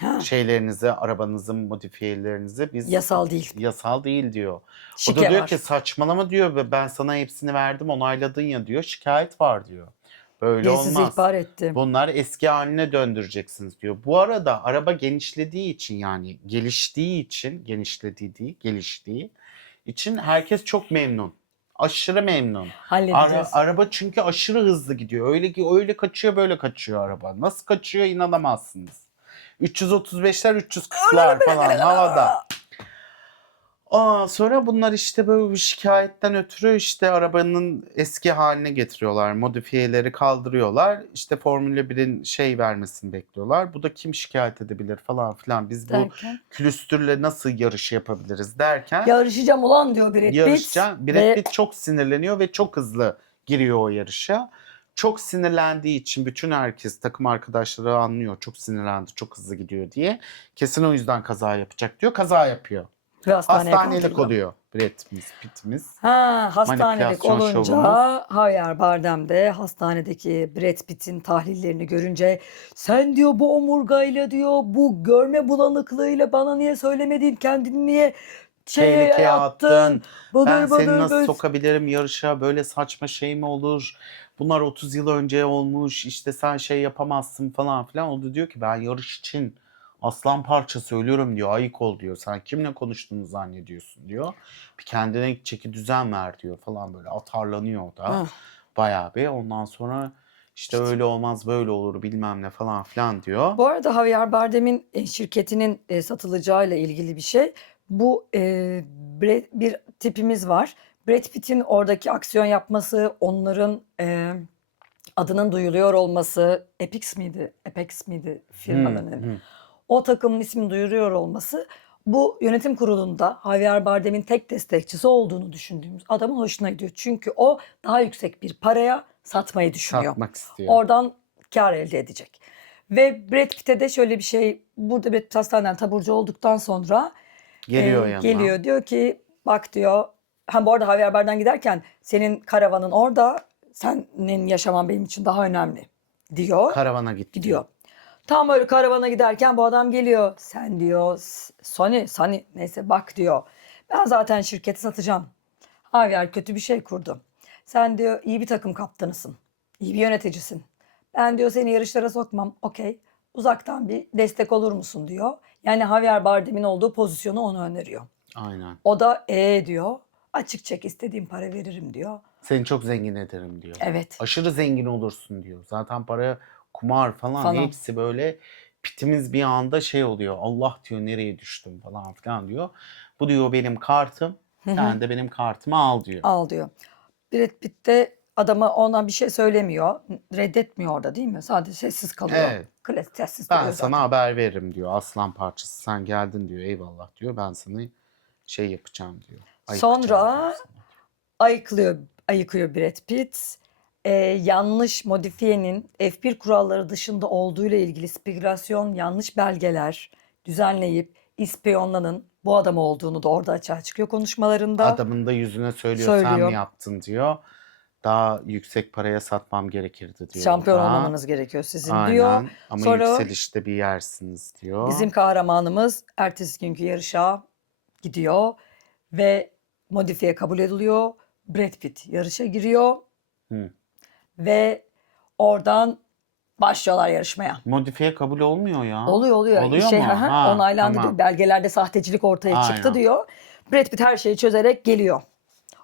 Ha. şeylerinizi, arabanızın modifiyelerinizi biz Yasal değil. yasal değil diyor. O Şike da diyor var. ki saçmalama diyor ve ben sana hepsini verdim, onayladın ya diyor. Şikayet var diyor. Böyle Biri sizi olmaz. ihbar etti. Bunlar eski haline döndüreceksiniz diyor. Bu arada araba genişlediği için, yani geliştiği için, geliştiği için herkes çok memnun. Aşırı memnun. Halledeceğiz. Araba çünkü aşırı hızlı gidiyor. Öyle kaçıyor, böyle kaçıyor araba. Nasıl kaçıyor inanamazsınız. 335'ler 340'lar falan havada. Sonra bunlar işte böyle bir şikayetten ötürü işte arabanın eski haline getiriyorlar. Modifiyeleri kaldırıyorlar. İşte Formula 1'in şey vermesini bekliyorlar. Bu da kim şikayet edebilir falan filan. Biz bu Derken. külüstürle nasıl yarış yapabiliriz derken Yarışacağım ulan diyor Brad Pitt. yarışacağım. Brad Ve Pitt çok sinirleniyor ve çok hızlı giriyor o yarışa. Çok sinirlendiği için bütün herkes, takım arkadaşları anlıyor. Çok sinirlendi, çok hızlı gidiyor diye. Kesin o yüzden kaza yapacak diyor. Kaza yapıyor. ve hastaneye Hastanelik kaldırdı. oluyor Pitt'imiz. Ha, hastanelik Manipülasyon olunca şovumuz. Javier Bardem de hastanedeki Brad Pitt'in tahlillerini görünce sen diyor bu omurgayla diyor bu görme bulanıklığıyla bana niye söylemedin, kendini niye Tehlikeye attın. Ben Bıdır seni nasıl bıdır. sokabilirim yarışa? Böyle saçma şey mi olur? Bunlar 30 yıl önce olmuş. İşte sen şey yapamazsın falan filan. O da diyor ki ben yarış için aslan parçası ölüyorum diyor. Ayık ol diyor. Sen kimle konuştuğunu zannediyorsun diyor. Bir kendine çeki düzen ver diyor falan, böyle atarlanıyor o da. Ah. Bayağı bir. Ondan sonra işte öyle olmaz böyle olur bilmem ne falan filan diyor. Bu arada Javier Bardem'in şirketinin satılacağıyla ilgili bir şey. Bu bir tipimiz var. Brad Pitt'in oradaki aksiyon yapması, onların adının duyuluyor olması, Apex miydi firmalarının? O takımın ismini duyuruyor olması, bu yönetim kurulunda Javier Bardem'in tek destekçisi olduğunu düşündüğümüz adamın hoşuna gidiyor. Çünkü o daha yüksek bir paraya satmayı düşünüyor. Satmak istiyor. Oradan kar elde edecek. Ve Brad Pitt'e de şöyle bir şey, burada Brad Pitt hastaneden taburcu olduktan sonra Geliyor yanına. geliyor diyor ki bak diyor, bu arada Javier Bardem giderken senin karavanın orada, senin yaşaman benim için daha önemli diyor. Karavana Gidiyor. Tam öyle karavana giderken bu adam geliyor. Sen diyor Sony neyse bak diyor. Ben zaten şirketi satacağım. Javier kötü bir şey kurdu. Sen diyor iyi bir takım kaptanısın. İyi bir yöneticisin. Ben diyor seni yarışlara sokmam. Okey. Uzaktan bir destek olur musun diyor. Yani Javier Bardem'in olduğu pozisyonu onu öneriyor. Aynen. O da diyor. Açık çek, istediğim para veririm diyor. Seni çok zengin ederim diyor. Evet. Aşırı zengin olursun diyor. Zaten para, kumar falan hepsi böyle pitimiz bir anda şey oluyor. Allah diyor nereye düştüm falan filan diyor. Bu diyor benim kartım. Sen de benim kartımı al diyor. Al diyor. Brad Pitt de adama ona bir şey söylemiyor. Reddetmiyor orada değil mi? Sadece sessiz kalıyor. Evet. Klasik sessiz Ben duruyor sana zaten. haber veririm diyor. Aslan parçası sen geldin diyor. Eyvallah diyor. Ben sana şey yapacağım diyor. Ayıkacağım Sonra diyor sana. ayıkıyor Brad Pitt. Yanlış modifiyenin F1 kuralları dışında olduğuyla ilgili spekülasyon, yanlış belgeler düzenleyip ispiyonlanın bu adam olduğunu da orada açığa çıkıyor konuşmalarında. Adamın da yüzüne söylüyor. Sen mi yaptın diyor. Daha yüksek paraya satmam gerekirdi diyor. Şampiyon o da. olmamanız gerekiyor sizin Aynen. diyor. Ama Sonra yükselişte bir yersiniz diyor. bizim kahramanımız ertesi günkü yarışa gidiyor ve modifiye kabul ediliyor. Brad Pitt yarışa giriyor Hı. ve oradan başlıyorlar yarışmaya. Modifiye kabul olmuyor ya. Oluyor. Oluyor mu? Ha, onaylandı tamam. diyor. Belgelerde sahtecilik ortaya çıktı Aynen. diyor. Brad Pitt her şeyi çözerek geliyor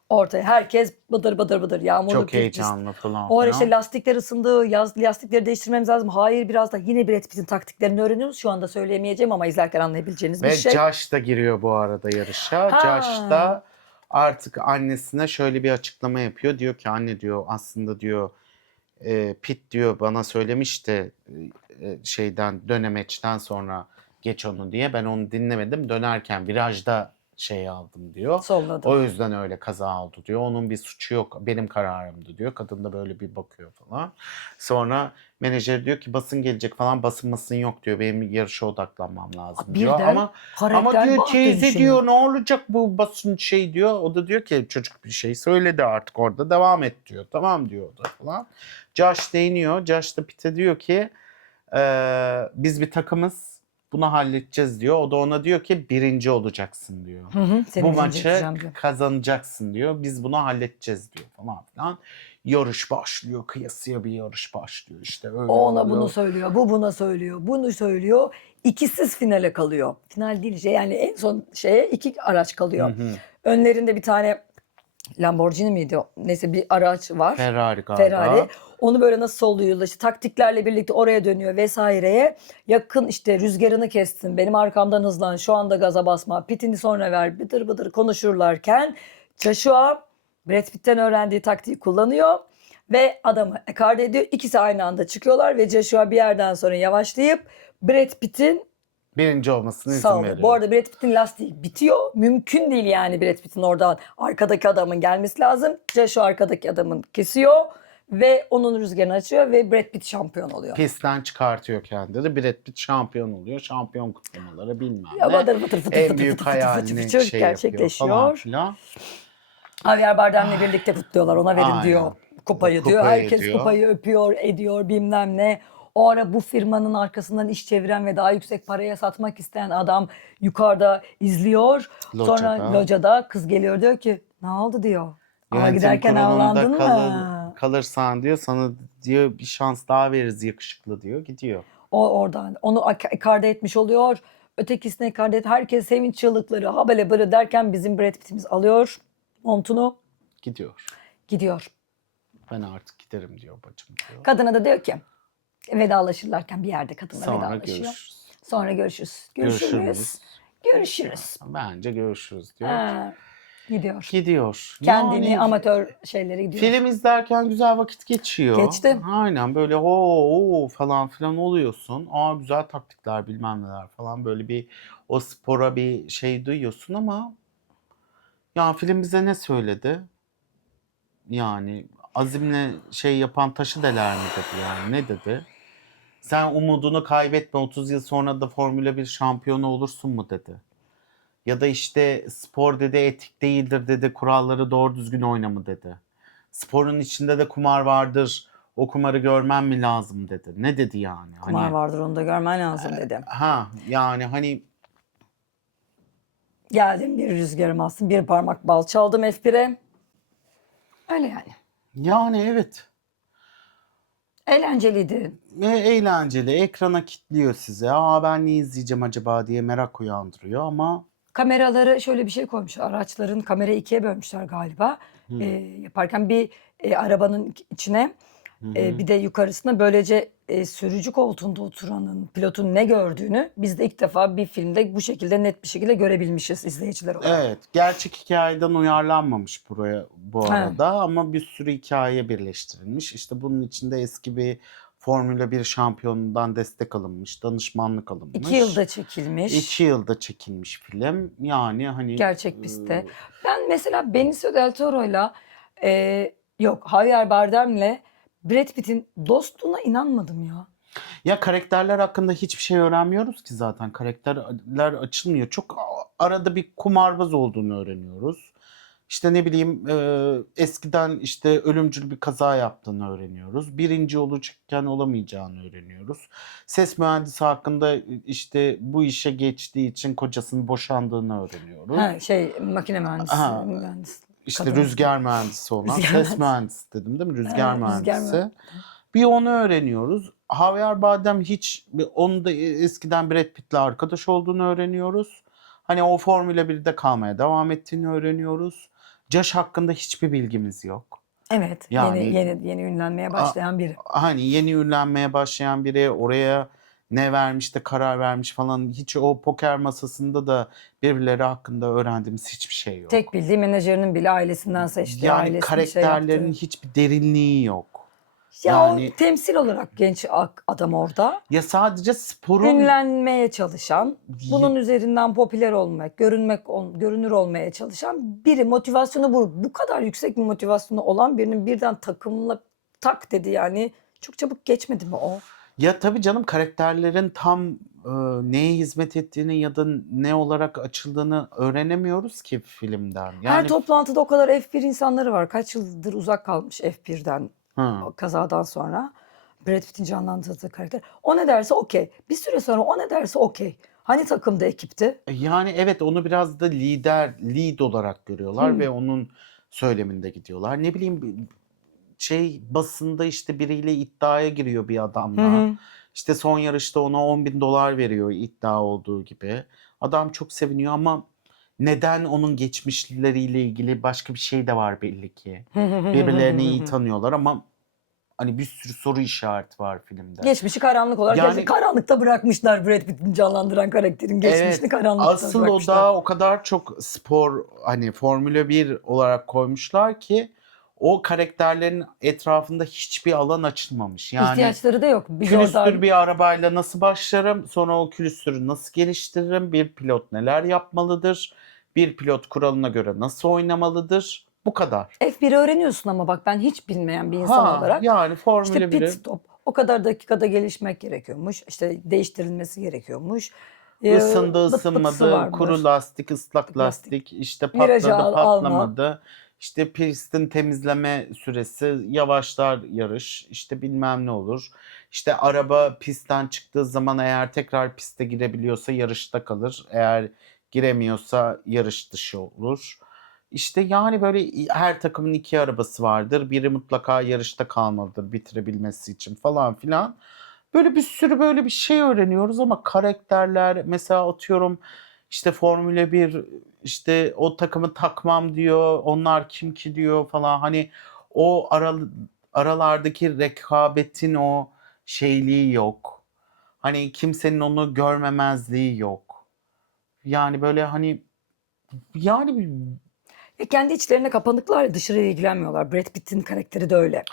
ortaya. Herkes bıdır bıdır yağmurlu Çok pist. heyecanlı falan O ara işte filan. lastikler ısındı. Lastikleri değiştirmemiz lazım. Hayır, biraz da yine Brad Pitt'in taktiklerini öğreniyoruz. Şu anda söyleyemeyeceğim ama izlerken anlayabileceğiniz bir Ve şey. Josh da giriyor bu arada yarışa. Ha. Josh da artık annesine şöyle bir açıklama yapıyor. Diyor ki anne diyor aslında diyor Pitt diyor bana söylemişti şeyden dönemeçten sonra geç onu diye. Ben onu dinlemedim. Dönerken virajda şey aldım diyor. Solladım. O yüzden öyle kaza oldu diyor. Onun bir suçu yok. Benim kararımdı diyor. Kadın da böyle bir bakıyor falan. Sonra menajer diyor ki basın gelecek falan. Basın yok diyor. Benim yarışa odaklanmam lazım diyor. Birden Ama karakter diyor bah teyze dönüşümü. diyor ne olacak bu basın şey diyor. O da diyor ki çocuk bir şey söyledi artık orada devam et diyor. Tamam diyor o da falan. Josh değiniyor. Josh da Pitt'e diyor ki biz bir takımız bunu halledeceğiz diyor. O da ona diyor ki birinci olacaksın diyor. Seni Bu birinci maçı yapacağım diyor. kazanacaksın diyor. Biz bunu halledeceğiz diyor falan filan. Yarış başlıyor. Kıyasıya bir yarış başlıyor. İşte öyle O ona oluyor. bunu söylüyor, bu buna söylüyor, bunu söylüyor. İkisiz finale kalıyor. Final değil yani en son şeye 2 araç kalıyor. Önlerinde bir tane Lamborghini miydi o? Neyse bir araç var. Ferrari galiba. Ferrari. Onu böyle nasıl solluyor işte taktiklerle birlikte oraya dönüyor vesaireye. Yakın işte rüzgarını kestin. Benim arkamdan hızlan. Şu anda gaza basma. Pitini sonra ver. Bıdır bıdır konuşurlarken Joshua Brad Pitt'ten öğrendiği taktiği kullanıyor ve adamı ekarte ediyor. İkisi aynı anda çıkıyorlar ve Joshua bir yerden sonra yavaşlayıp Brad Pitt'in Birinci olmasına izin sağlıyor. veriyor. Bu arada Brad Pitt'in lastiği bitiyor. Mümkün değil yani Brad Pitt'in oradan arkadaki adamın gelmesi lazım. Joshua arkadaki adamın kesiyor ve onun rüzgarını açıyor ve Brad Pitt şampiyon oluyor. Pistten çıkartıyor kendini. Brad Pitt şampiyon oluyor. Şampiyon kutlamaları bilmem Ya ne. bıdır bıdır fıtır En fıtır büyük fıtır fıtır fıtır hayalini fıtır şey yapıyor gerçekleşiyor. falan filan. Javier Bardem'le birlikte kutluyorlar. Ona verin Aynen. diyor kupayı diyor. Kupayı Herkes diyor. kupayı öpüyor, ediyor bilmem ne. O ara bu firmanın arkasından iş çeviren ve daha yüksek paraya satmak isteyen adam yukarıda izliyor. Sonra Locada. locada kız geliyor diyor ki ne oldu diyor. Ama Yönetim giderken kurulunda avlandın mı? kalırsan diyor sana diyor bir şans daha veririz yakışıklı diyor. Gidiyor. O oradan onu ekarte etmiş oluyor. Ötekisine ekarte et. Herkes sevinç çığlıkları habele böyle derken bizim Brad Pitt'imiz alıyor montunu Gidiyor. gidiyor. Ben artık giderim diyor bacım diyor. Kadına da diyor ki vedalaşırlarken bir yerde kadınla Sonra vedalaşıyor. görüşürüz. Sonra görüşürüz. Görüşürüz. Görüşürüz. Görüşürüz. Bence görüşürüz diyor. Ha, gidiyor. Gidiyor. Kendini Yani amatör şeylere gidiyor. film izlerken güzel vakit geçiyor. Geçti. Aynen böyle o falan filan oluyorsun. Aa güzel taktikler bilmem neler falan böyle bir o spora bir şey duyuyorsun ama ya film bize ne söyledi? Yani azimle şey yapan taşı deler mi dedi yani ne dedi? Sen umudunu kaybetme 30 yıl sonra da Formula 1 şampiyonu olursun mu dedi. Ya da işte spor dedi etik değildir dedi kuralları doğru düzgün oyna mı dedi. Sporun içinde de kumar vardır o kumarı görmen mi lazım dedi. Ne dedi yani? Kumar Hani, vardır onu da görmen lazım dedi. ha yani hani Geldim bir rüzgarım alsın bir parmak bal çaldım F1'e. Öyle yani. yani evet. Eğlenceliydi. Eğlenceli, ekrana kilitliyor size. Ben ne izleyeceğim acaba diye merak uyandırıyor ama Kameraları şöyle bir şey koymuşlar. Araçların kamerayı ikiye bölmüşler galiba. Yaparken bir arabanın içine bir de yukarısına böylece sürücü koltuğunda oturanın, pilotun ne gördüğünü biz de ilk defa bir filmde bu şekilde net bir şekilde görebilmişiz izleyiciler olarak. evet, gerçek hikayeden uyarlanmamış buraya bu Ha. arada ama bir sürü hikaye birleştirilmiş. İşte bunun içinde eski bir Formula 1 şampiyonundan destek alınmış, danışmanlık alınmış. 2 yılda çekilmiş. 2 yılda çekilmiş film. Yani hani Gerçek pistte. Ben mesela Benicio del Toro'yla yok Javier Bardem'le Brad Pitt'in dostluğuna inanmadım ya. ya karakterler hakkında hiçbir şey öğrenmiyoruz ki zaten. Karakterler açılmıyor. Çok arada bir kumarbaz olduğunu öğreniyoruz. İşte ne bileyim eskiden işte ölümcül bir kaza yaptığını öğreniyoruz. Birinci olacakken olamayacağını öğreniyoruz. Ses mühendisi hakkında işte bu işe geçtiği için kocasının boşandığını öğreniyoruz. Ha, makine mühendisi. Aha. mühendis. İşte Kadın. rüzgar mühendisi olan, Rüzgar ses mühendisi. mühendisi dedim değil mi? Rüzgar Rüzgar mühendisi. mühendisi. Bir onu öğreniyoruz. Javier Bardem hiç, onu da eskiden Brad Pitt'le arkadaş olduğunu öğreniyoruz. Hani o Formula 1'de kalmaya devam ettiğini öğreniyoruz. Josh hakkında hiçbir bilgimiz yok. Evet. Yani- Yeni ünlenmeye başlayan biri. Hani yeni ünlenmeye başlayan biri oraya ne vermiş de karar vermiş falan, hiç o poker masasında da birbirleri hakkında öğrendiğimiz hiçbir şey yok. Tek bildiği menajerinin bile ailesinden seçtiği, Yani ailesinin karakterlerin yaptığı. hiçbir derinliği yok. Ya yani- o temsil olarak genç adam orada. Ya sadece sporun Ünlenmeye çalışan, bunun üzerinden popüler olmak, görünür olmaya çalışan biri. Motivasyonu bu kadar yüksek bir motivasyonu olan birinin birden takımla tak dedi yani. Çok çabuk geçmedi mi o? ya tabii canım, karakterlerin tam neye hizmet ettiğini ya da ne olarak açıldığını öğrenemiyoruz ki filmden. Her Yani toplantıda o kadar F1 insanları var. Kaç yıldır uzak kalmış F1'den Hı. o kazadan sonra. Brad Pitt'in canlandırdığı karakter. O ne derse okey. Bir süre sonra o ne derse okey. Hani takımda ekipti? Yani evet, onu biraz da lead olarak görüyorlar ve onun söyleminde gidiyorlar. Ne bileyim, basında işte biriyle iddiaya giriyor bir adamla. İşte son yarışta ona $10.000 veriyor iddia olduğu gibi. Adam çok seviniyor ama neden, onun geçmişleriyle ilgili başka bir şey de var belli ki. Birbirlerini iyi tanıyorlar ama hani bir sürü soru işareti var filmde. Geçmişi karanlık olarak Yani- karanlıkta bırakmışlar Brad Pitt'in canlandıran karakterin geçmişini Evet, karanlıkta asıl o bırakmışlar. da o kadar çok spor, hani Formula 1 olarak koymuşlar ki o karakterlerin etrafında hiçbir alan açılmamış. Yani İhtiyaçları da yok. Biz külüstür oradan bir arabayla nasıl başlarım, sonra o külüstürü nasıl geliştiririm, bir pilot neler yapmalıdır, bir pilot kuralına göre nasıl oynamalıdır, bu kadar. F1'i öğreniyorsun ama bak ben hiç bilmeyen bir insan olarak. Yani Formula İşte 1'i pit stop. O kadar dakikada gelişmek gerekiyormuş. İşte değiştirilmesi gerekiyormuş. ısındı, Bıt bıtısı ısınmadı, varmış. kuru lastik, ıslak Lastik. lastik, işte Virajı patladı, alma. patlamadı. İşte pistin temizleme süresi, yavaşlar yarış, işte bilmem ne olur. İşte araba pistten çıktığı zaman eğer tekrar piste girebiliyorsa yarışta kalır. Eğer giremiyorsa yarış dışı olur. İşte yani böyle her takımın 2 arabası vardır. Biri mutlaka yarışta kalmalıdır bitirebilmesi için falan filan. Böyle bir sürü böyle bir şey öğreniyoruz ama karakterler, mesela atıyorum işte Formula 1, işte o takımı takmam diyor, onlar kim ki diyor falan, hani o aralardaki rekabetin o şeyliği yok. Hani kimsenin onu görmemezliği yok. Yani böyle hani yani Kendi içlerine kapanıklar ya, dışarıya ilgilenmiyorlar. Brad Pitt'in karakteri de öyle.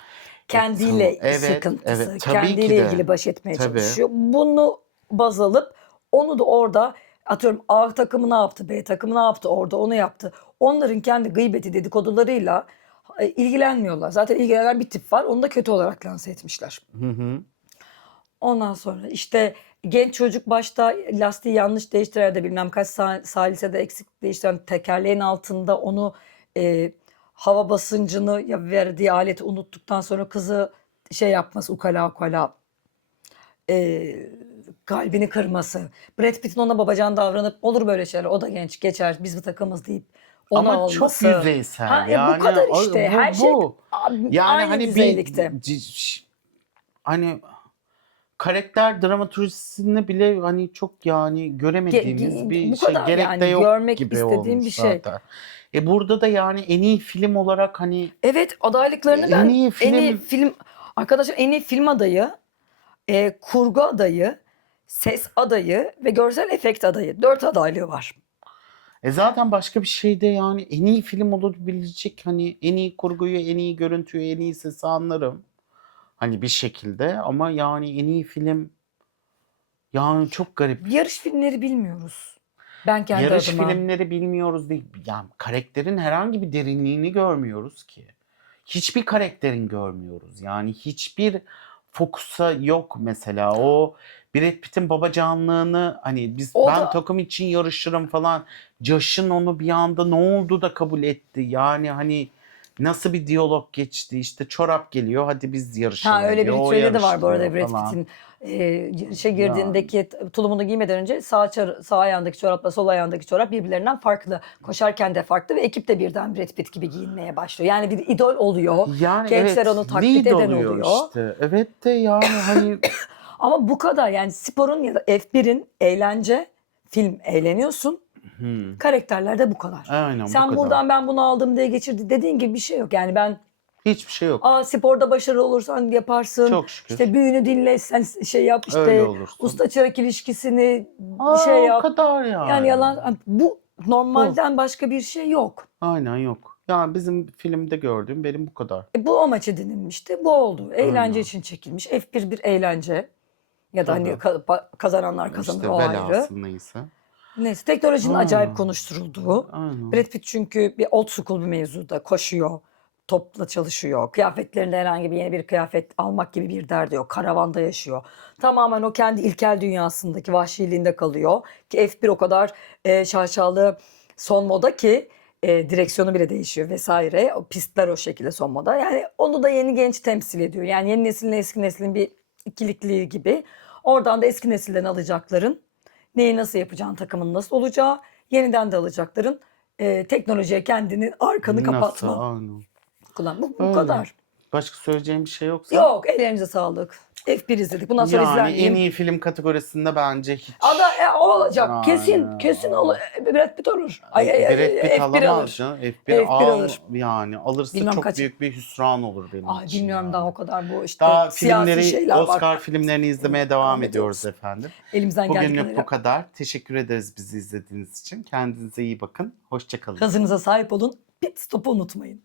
Kendiyle Evet, sıkıntısı, evet, tabii ki kendiyle de. ilgili baş etmeye Tabii. çalışıyor. Bunu baz alıp onu da orada atıyorum A takımı ne yaptı, B takımı ne yaptı orada onu yaptı. Onların kendi gıybeti dedikodularıyla ilgilenmiyorlar. Zaten ilgilenen bir tip var. Onu da kötü olarak lanse etmişler. Hı hı. Ondan sonra işte genç çocuk başta lastiği yanlış değiştiren ya da bilmem kaç salisede eksik değiştiren tekerleğin altında onu hava basıncını ya verdiği aleti unuttuktan sonra kızı yapması ukala kalbini kırması. Brad Pitt'in ona babacan davranıp olur böyle şeyler o da genç geçer biz bir takımız deyip ona Ama olması. çok yüzeysel. Bu kadar işte her şey bu. Yani aynı hani düzeylikte. hani karakter dramaturjisini bile hani çok yani göremediğimiz bir Bu şey, kadar gerek de yani yok görmek gibi istediğim bir olmuş şey. zaten. Burada da yani en iyi film olarak hani Evet, adaylıklarını en ben iyi en iyi film film arkadaşlar, en iyi film adayı, kurgu adayı, ses adayı ve görsel efekt adayı. 4 adaylığı var. zaten başka bir şey de yani en iyi film olabilecek hani en iyi kurguyu, en iyi görüntüyü, en iyi sesi anlarım. Hani bir şekilde ama yani en iyi film yani çok garip. Yarış filmleri bilmiyoruz. Ben kendi Yarış adıma. filmleri bilmiyoruz değil. Yani karakterin herhangi bir derinliğini görmüyoruz ki. Hiçbir karakterin görmüyoruz. Yani hiçbir fokusa yok mesela. O Brad Pitt'in babacanlığını hani O ben da takım için yarışırım falan. Josh'ın onu bir anda ne oldu da kabul etti. Yani hani nasıl bir diyalog geçti. İşte çorap geliyor hadi biz yarışalım öyle bir diyor. O ritüeli de var bu arada yarıştırıyor Brad falan. Pitt'in. Yarışa Yani girdiğindeki tulumunu giymeden önce sağ ayağındaki çorapla sol ayağındaki çorap birbirlerinden farklı. Koşarken de farklı ve ekip de birden Brad Pitt gibi giyinmeye başlıyor. Yani bir idol oluyor. yani Gençler evet onu taklit lead eden oluyor oluyor. işte. Evet de yani hani Ama bu kadar yani sporun ya da F1'in eğlence, film eğleniyorsun. Karakterler de bu kadar. aynen bu Sen kadar. buradan ben bunu aldım diye geçirdi dediğin gibi bir şey yok. Yani ben Hiçbir şey yok. sporda başarılı olursan yaparsın. Çok İşte şükür. büyünü dinle, sen şey yap Öyle işte olursun. usta çırak ilişkisini şey O yap. kadar Yani yani. yalan bu Bu. normalden başka bir şey yok. Aynen yok. Yani bizim filmde gördüğüm benim bu kadar. Bu amaç edinilmişti. Bu oldu. Eğlence Aynen. için çekilmiş. F1 bir eğlence. Ya da hani Tabii. kazananlar kazanır, İşte o ayrı. velhasıl neyse. Neyse, teknolojinin acayip Aynen. konuşturulduğu. Aynen. Brad Pitt çünkü bir old school bir mevzuda koşuyor. Topla çalışıyor. Kıyafetlerinde herhangi bir yeni bir kıyafet almak gibi bir derdi yok. Karavanda yaşıyor. Tamamen o kendi ilkel dünyasındaki vahşiliğinde kalıyor. Ki F1 o kadar şaşalı son moda ki direksiyonu bile değişiyor vesaire. O pistler o şekilde son moda. Yani onu da yeni genç temsil ediyor. Yani yeni neslin eski neslin bir ikilikliği gibi. Oradan da eski nesilden alacakların neyi nasıl yapacağın, takımın nasıl olacağı, yeniden de alacakların teknolojiye kendini arkanı Nasıl? kapatma. Aynen. Bu Öyle. kadar. Başka söyleyeceğim bir şey yoksa? Yok, ellerinize sağlık. F1 izledik. Bundan sonra Yani izler en miyim? iyi film kategorisinde bence hiç O olacak. Kesin. yani Kesin olur. Brad Pitt olur. Brad Pitt F1 alamaz alır. canım. F1 F1 alır. yani alırsa Bilmem çok kaç. büyük bir hüsran olur benim Ay için bilmiyorum daha yani. o kadar bu işte Daha siyasi filmleri, şeyler var. Oscar filmlerini izlemeye devam ediyoruz efendim. Elimizden geldiği Bugünlük bu kadarıyla. kadar. Teşekkür ederiz bizi izlediğiniz için. Kendinize iyi bakın. Hoşça kalın. Hızınıza sahip olun. Pit stop'u unutmayın.